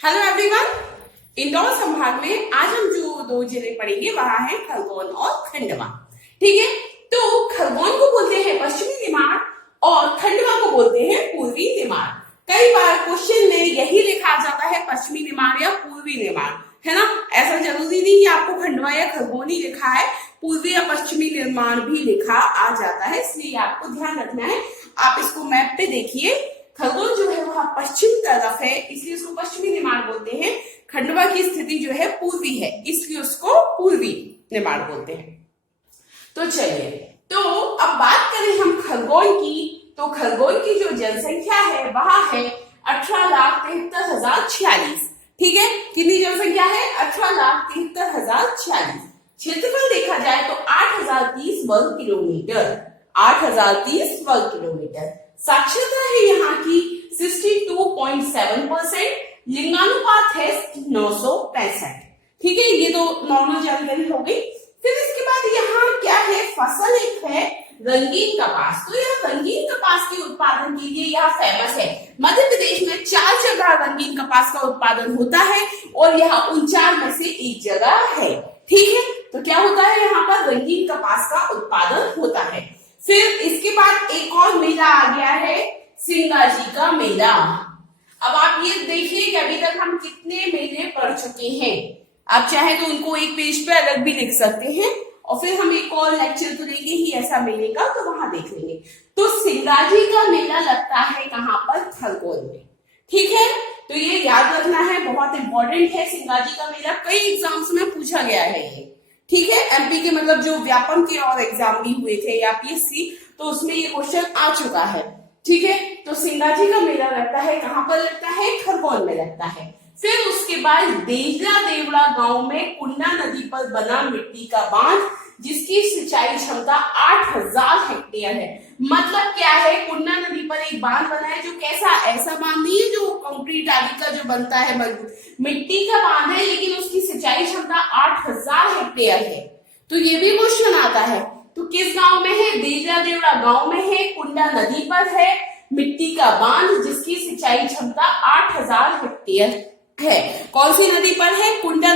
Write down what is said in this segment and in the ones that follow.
Hello everyone. Indore संभाग में आज हम जो दो जिले पढ़ेंगे वह है खरगोन और खंडवा। ठीक है, तो खरगोन को बोलते हैं पश्चिमी निमाड़ और खंडवा को बोलते हैं पूर्वी निमाड़। कई बार क्वेश्चन में यही लिखा जाता है पश्चिमी निमाड़ या पूर्वी निमाड़, है ना। ऐसा जरूरी नहीं कि आपको खंडवा या खरगोन ही लिखा है, पूर्वी या पश्चिमी निमाड़ भी लिखा आ जाता है, इसलिए आपको ध्यान रखना है। आप इसको मैप पे देखिए, खरगोन जो है वह पश्चिम तरफ है इसलिए उसको पश्चिमी निमाड़ बोलते हैं। खंडवा की स्थिति जो है पूर्वी है इसलिए उसको पूर्वी निमाड़ बोलते हैं। तो चलिए, तो अब बात करें हम खरगोन की, तो खरगोन की जो जनसंख्या है वह है 18,73,046। ठीक है, कितनी जनसंख्या है? 18,73,046। क्षेत्रफल देखा जाए तो 8,030 वर्ग किलोमीटर, 8,030 वर्ग किलोमीटर। साक्षरता है यहाँ की 62.7%, लिंगानुपात है 965। ठीक है, ये तो नॉर्मल जानकारी हो गई। फिर इसके बाद यहाँ क्या है? फसल एक है रंगीन कपास। तो यह रंगीन कपास के उत्पादन के लिए यहाँ फेमस है। मध्य प्रदेश में 4 जगह रंगीन कपास का उत्पादन होता है और यह उन 4 में से एक जगह है। ठीक है, तो क्या होता है? यहाँ पर रंगीन कपास का उत्पादन होता है। फिर इसके बाद एक और मेला आ गया है, सिंगाजी का मेला। अब आप ये देखिए कि अभी तक हम कितने मेले पढ़ चुके हैं। आप चाहे तो उनको एक पेज पे अलग भी लिख सकते हैं और फिर हम एक और लेक्चर तो लेंगे ही ऐसा मेले का, तो वहां देख लेंगे। तो सिंगाजी का मेला लगता है कहाँ पर? खरगोन में। ठीक है, तो ये याद रखना है, बहुत इंपॉर्टेंट है। सिंगाजी का मेला कई एग्जाम्स में पूछा गया है ये। ठीक है, एमपी के मतलब जो व्यापम के और एग्जाम भी हुए थे या पीएससी, तो उसमें ये क्वेश्चन आ चुका है। ठीक है, तो सिंगाजी का मेला लगता है कहाँ पर? लगता है खरगोन में लगता है। फिर उसके बाद देजला देवड़ा गांव में कुंडा नदी पर बना मिट्टी का बांध जिसकी सिंचाई क्षमता 8,000 हेक्टेयर है। मतलब क्या है? कुंडा नदी पर एक बांध बना है जो कैसा? ऐसा बांध नहीं है जो कंक्रीट आदि का जो बनता है मजबूत, मिट्टी का बांध है, लेकिन उसकी सिंचाई क्षमता 8,000 हेक्टेयर है। तो ये भी क्वेश्चन आता है। तो किस गांव में है? देजला देवड़ा गांव में है, कुंडा नदी पर है, मिट्टी का बांध जिसकी सिंचाई क्षमता 8,000 हेक्टेयर है। कौन सी नदी पर है? कुंडा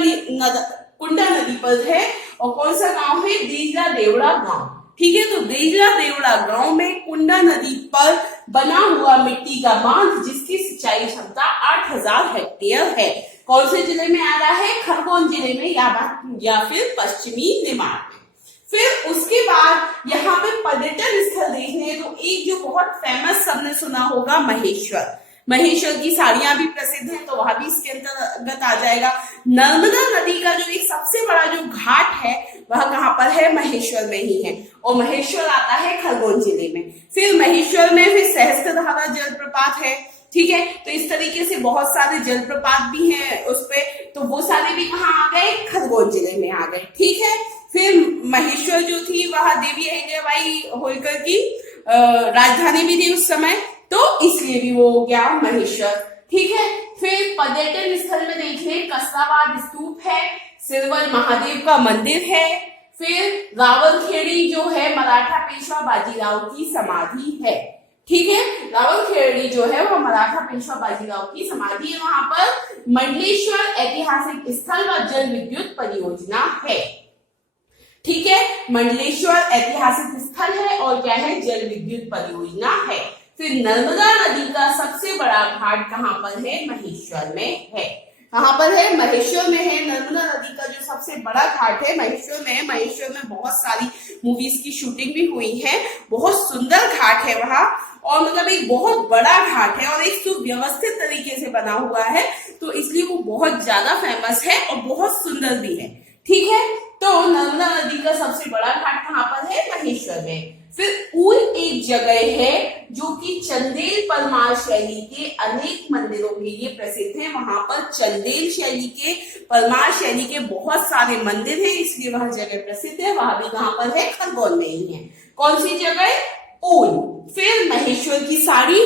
नदी पर है। और कौन सा गांव है? देजला देवड़ा गांव। ठीक है, तो देजला देवड़ा गांव में कुंडा नदी पर बना हुआ मिट्टी का बांध जिसकी सिंचाई क्षमता 8,000 हेक्टेयर है। कौन से जिले में आ रहा है? खरगोन जिले में या फिर पश्चिमी निमाड़ में। फिर उसके बाद यहाँ पे पर्यटन स्थल देखने, तो एक जो बहुत फेमस सबने सुना होगा, महेश्वर। महेश्वर की साड़ियां भी प्रसिद्ध हैं, तो वह भी इसके अंतर्गत आ जाएगा। नर्मदा नदी का जो एक सबसे बड़ा जो घाट है वह कहाँ पर है? महेश्वर में ही है, और महेश्वर आता है खरगोन जिले में। फिर महेश्वर में फिर सहस्त्रधारा जलप्रपात है। ठीक है, तो इस तरीके से बहुत सारे जलप्रपात भी हैं उस पे, तो वो सारे भी कहाँ आ गए? खरगोन जिले में आ गए। ठीक है, फिर महेश्वर जो थी वह देवी अहिल्याबाई होलकर की राजधानी भी थी उस समय, तो इसलिए भी वो हो गया महेश्वर। ठीक है, फिर पर्यटन स्थल में देखिए कसराबाद स्तूप है, सिरवल महादेव का मंदिर है, फिर रावलखेड़ी जो है मराठा पेशवा बाजीराव की समाधि है। ठीक है, रावलखेड़ी जो है वो मराठा पेशवा बाजीराव की समाधि है। वहां पर मंडलेश्वर ऐतिहासिक स्थल व जल विद्युत परियोजना है। ठीक है, मंडलेश्वर ऐतिहासिक स्थल है और क्या है? जल विद्युत परियोजना है। फिर नर्मदा नदी का सबसे बड़ा घाट कहाँ पर है? महेश्वर में है। कहाँ पर है? महेश्वर में है। नर्मदा नदी का जो सबसे बड़ा घाट है महेश्वर में है। महेश्वर में बहुत सारी मूवीज की शूटिंग भी हुई है। बहुत सुंदर घाट है वहाँ, और मतलब एक बहुत बड़ा घाट है और एक सुव्यवस्थित तरीके से बना हुआ है, तो इसलिए वो बहुत ज्यादा फेमस है और बहुत सुंदर भी है। ठीक है, तो नर्मदा नदी का सबसे बड़ा घाट कहाँ पर है? महेश्वर में। फिर ऊल एक जगह है जो कि चंदेल परमार शैली के अनेक मंदिरों के लिए प्रसिद्ध है। वहां पर चंदेल शैली के, परमार शैली के बहुत सारे मंदिर हैं, इसलिए वह जगह प्रसिद्ध है। वहां भी कहाँ पर है? खरगोन में ही है। कौन सी जगह? ऊल। फिर महेश्वर की साड़ी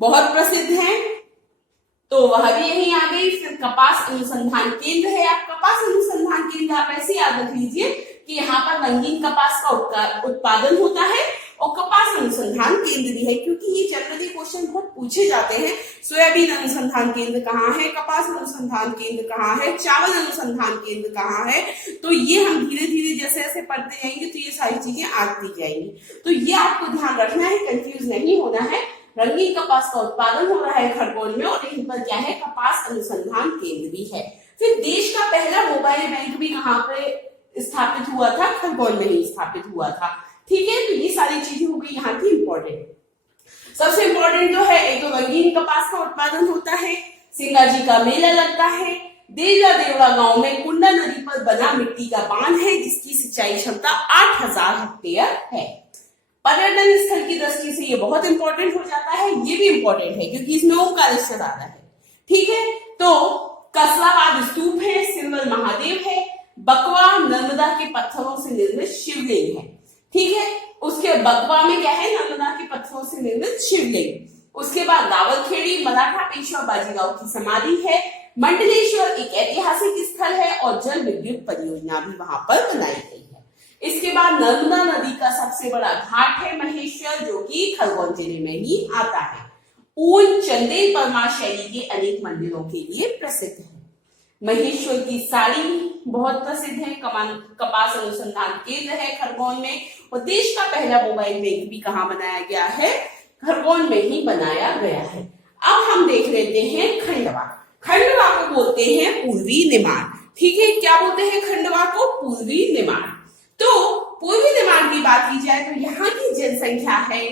बहुत प्रसिद्ध है, तो वह भी यहीं आ गई। फिर कपास अनुसंधान केंद्र है। आप कपास अनुसंधान केंद्र आप ऐसे याद रख लीजिए कि यहाँ पर रंगीन कपास का उत्पादन होता है और कपास अनुसंधान केंद्र भी है, क्योंकि ये जनरली क्वेश्चन बहुत पूछे जाते हैं। सोयाबीन अनुसंधान केंद्र कहाँ है, कपास अनुसंधान केंद्र कहाँ है, चावल अनुसंधान केंद्र कहाँ है। तो ये हम धीरे धीरे जैसे जैसे पढ़ते जाएंगे तो ये सारी चीजें आती जाएंगी। तो ये आपको ध्यान रखना है, कंफ्यूज नहीं होना है। रंगीन कपास का उत्पादन हो रहा है खरगोन में और यहीं पर क्या है, कपास अनुसंधान केंद्र भी है। फिर देश का पहला मोबाइल बैंक भी कहाँ पे स्थापित हुआ था, खरगोन में ही स्थापित हुआ था। ठीक है, तो ये सारी चीजें हो गई यहाँ की इंपॉर्टेंट। सबसे इंपॉर्टेंट जो है, एक तो रंगीन कपास का उत्पादन होता है, सिंगा जी का मेला लगता है, देवला देवड़ा गांव में कुंडा नदी पर बना मिट्टी का बांध है जिसकी सिंचाई क्षमता 8000 हेक्टेयर है। पर्यटन स्थल की दृष्टि से ये बहुत इंपॉर्टेंट हो जाता है, ये भी इंपॉर्टेंट है क्योंकि इसमें ओंकारेश्वर आ रहा है। ठीक है, तो कसलाबाद स्तूप है, सिरवल महादेव है, बकवा नर्मदा के पत्थरों से निर्मित शिवलिंग है। ठीक है, उसके बकवा में क्या है, नर्मदा के पत्थरों से निर्मित शिवलिंग। उसके बाद रावलखेड़ी मराठा पेशवा बाजीराव की समाधि है। मंडलेश्वर एक ऐतिहासिक स्थल है और जल विद्युत परियोजना भी वहां पर बनाई गई है। इसके बाद नर्मदा नदी का सबसे बड़ा घाट है महेश्वर, जो कि खरगोन जिले में ही आता है। ऊन चंदेल परमार शैली के अनेक मंदिरों के लिए प्रसिद्ध है। महेश्वर की साड़ी बहुत प्रसिद्ध है। कपास अनुसंधान केंद्र है खरगोन में, और देश का पहला मोबाइल बैंक भी कहाँ बनाया गया है, खरगोन में ही बनाया गया है। अब हम देख लेते हैं खंडवा। खंडवा को बोलते हैं पूर्वी निमाड़। ठीक है, क्या बोलते हैं खंडवा को, पूर्वी निमाड़। तो पूर्वी निमाड़ की बात की जाए तो यहाँ की जनसंख्या है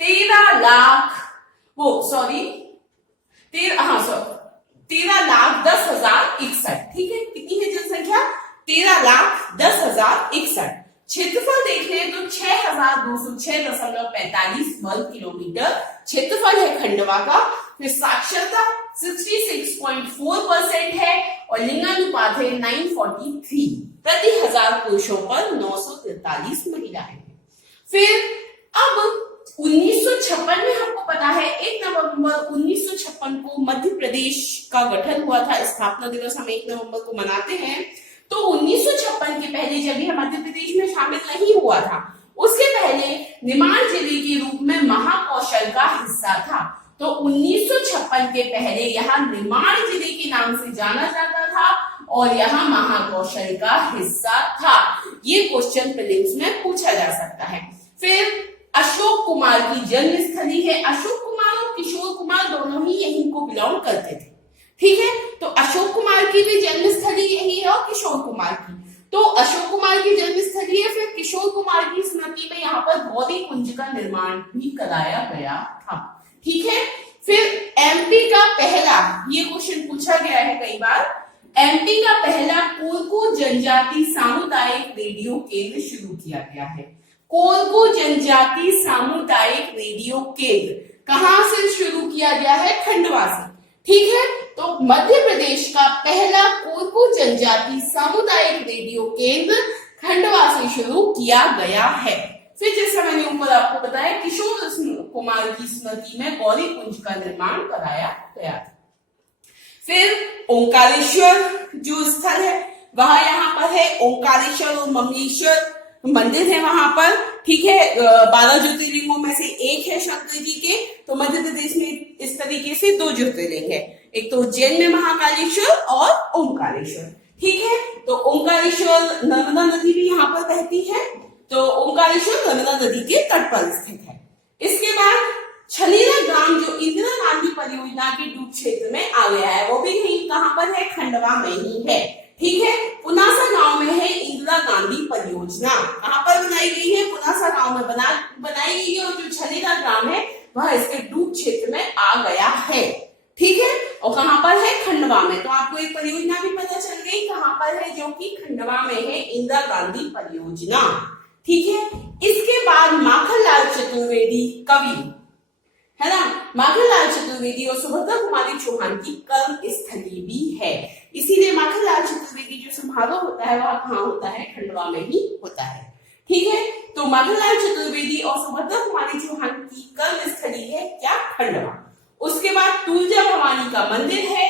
13,10,061। ठीक है, कितनी है जनसंख्या, 13,10,061। क्षेत्रफल देख लें तो 6,206.45 वर्ग किलोमीटर क्षेत्रफल है खंडवा का। फिर साक्षरता 66.4% है और लिंगानुपात है 943 प्रति 1000 पुरुषों पर 943 महिलाएं। फिर अब 1956 में हमको पता है 1 नवंबर 1956 को मध्य प्रदेश का गठन हुआ था। स्थापना दिवस हम 1 नवंबर को मनाते हैं। तो 1956 के पहले जब यह मध्य प्रदेश में शामिल नहीं हुआ था, उसके पहले निमाड़ जिले के रूप में महाकौशल का हिस्सा था। तो 1956 के पहले यहाँ निमाड़ जिले के नाम से जाना जाता था और यहाँ महाकौशल का हिस्सा था। ये क्वेश्चन प्रीलिम्स में पूछा जा सकता है। फिर अशोक कुमार की जन्मस्थली है। अशोक कुमार और किशोर कुमार दोनों ही यहीं को बिलोंग करते थे। ठीक है, तो अशोक कुमार की भी जन्मस्थली यही है और किशोर कुमार की। तो अशोक कुमार की जन्मस्थली है। फिर किशोर कुमार की स्मृति में यहाँ पर गौरी कुंज का निर्माण भी कराया गया था। ठीक है, फिर एमपी का पहला, ये क्वेश्चन पूछा गया है कई बार, एमपी का पहला कोरकू जनजाति सामुदायिक रेडियो केंद्र शुरू किया गया है। कोरकू जनजाति सामुदायिक रेडियो केंद्र कहां से शुरू किया गया है, खंडवा से। ठीक है, तो मध्य प्रदेश का पहला कोरकू जनजाति सामुदायिक रेडियो केंद्र खंडवा से शुरू किया गया है। फिर जैसा मैंने ऊपर आपको बताया, किशोर कुमार की स्मृति में गौरी कुंज का निर्माण कराया गया था। फिर ओंकारेश्वर जो स्थल है वह यहाँ पर है। ओंकारेश्वर और ममलेश्वर मंदिर है वहां पर। ठीक है, 12 ज्योतिर्लिंगों में से एक है शंकर जी के। तो मध्य प्रदेश में इस तरीके से 2 ज्योतिर्लिंग है, एक तो उज्जैन में महाकालेश्वर और ओंकारेश्वर। ठीक है, तो ओंकारेश्वर नर्मदा नदी भी यहाँ पर बहती है। तो ओंकारेश्वर नर्मदा नदी के तट पर स्थित है। इसके बाद छलीरा ग्राम जो इंदिरा गांधी परियोजना के डूब क्षेत्र में आ गया है, वो भी यही कहां पर है, खंडवा में ही है। ठीक है, पुनासा गांव में है इंदिरा गांधी परियोजना। कहां पर बनाई गई है, पुनासा गांव में बनाई गई है। और जो छलीरा ग्राम है वह इसके डूब क्षेत्र में आ गया है। ठीक है, और कहां पर है, खंडवा में। तो आपको एक परियोजना भी पता चल गई कहां पर है, जो कि खंडवा में है, इंदिरा गांधी परियोजना। ठीक है, इसके बाद माखनलाल चतुर्वेदी कवि है ना, माखनलाल चतुर्वेदी और सुभद्रा कुमारी चौहान की कर्म स्थली भी है। इसीलिए माखनलाल चतुर्वेदी जो समारोह होता है वह कहाँ होता है, खंडवा में ही होता है। ठीक है, तो माखनलाल चतुर्वेदी और सुभद्रा कुमारी चौहान की कर्म स्थली है क्या, खंडवा। उसके बाद तुलजा भवानी का मंदिर है,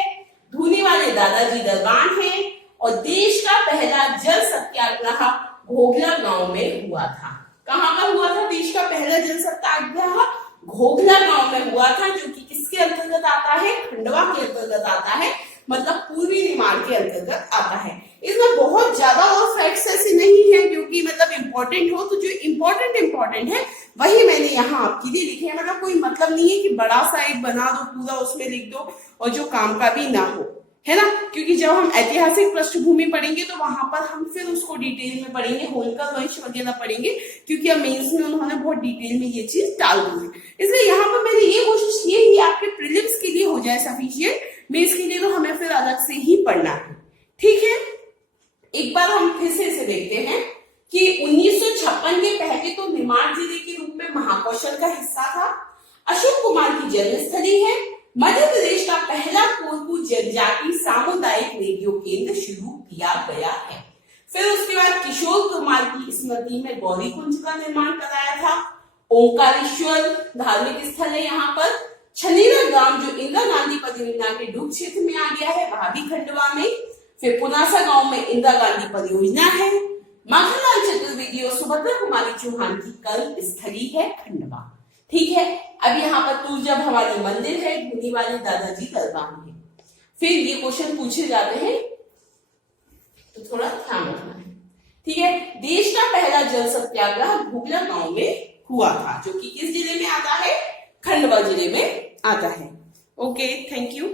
धूनी वाले दादाजी दरबार है, और देश का पहला जल सत्याग्रह घोघला गांव में हुआ था। कहां पर हुआ था देश का पहला जल सत्याग्रह? घोघला गांव में हुआ था, जो कि किसके अंतर्गत आता है? खंडवा के अंतर्गत आता है, मतलब पूर्वी निमाड़ के अंतर्गत आता है। इसमें बहुत ज्यादा और फैक्ट्स ऐसे नहीं है जो कि मतलब इम्पोर्टेंट हो, तो जो इम्पोर्टेंट है वही मैंने यहाँ आपके लिए लिखे हैं। मतलब कोई मतलब नहीं है कि बड़ा सा एक बना दो पूरा उसमें लिख दो और जो काम का भी ना हो, है ना, क्योंकि जब हम ऐतिहासिक पृष्ठभूमि पढ़ेंगे तो वहां पर हम फिर उसको डिटेल में पढ़ेंगे, होलकर वंश वगैरह पढ़ेंगे, क्योंकि अब मेंस में उन्होंने बहुत डिटेल में ये चीज डाल दी है। इसलिए यहाँ पर मैंने ये कोशिश की है कि आपके प्रीलिम्स के लिए हो जाए सफिशिएंट, मेंस के लिए तो हमें फिर अलग से ही पढ़ना है। ठीक है, एक बार हम फिर से इसे देखते हैं कि 1956 के पहले तो निमाड़ जिले के रूप में महाकौशल का हिस्सा था। अशोक कुमार की जन्मस्थली है। मध्य प्रदेश का पहला कोरकू जनजाति सामुदायिक रेडियो केंद्र शुरू किया गया है। फिर उसके बाद किशोर कुमार की स्मृति में गौरी कुंज का निर्माण कराया था। ओंकारेश्वर धार्मिक स्थल है यहाँ पर। छनेरा ग्राम जो इंदिरा गांधी परियोजना के डूब क्षेत्र में आ गया है, वहां भी खंडवा में। फिर पुनासा गांव में इंदिरा गांधी परियोजना है। माखनलाल चतुर्वेदी और सुभद्रा कुमारी चौहान की कर्म स्थली है खंडवा। ठीक है, अब यहाँ पर तुलजा भवानी मंदिर है, धूनी वाले दादाजी दरबार है। फिर ये क्वेश्चन पूछे जाते हैं तो थोड़ा ध्यान रखना है। ठीक है, देश का पहला जल सत्याग्रह घोघला गांव में हुआ था, जो कि किस जिले में आता है? खंडवा जिले में आता है। Okay, thank you.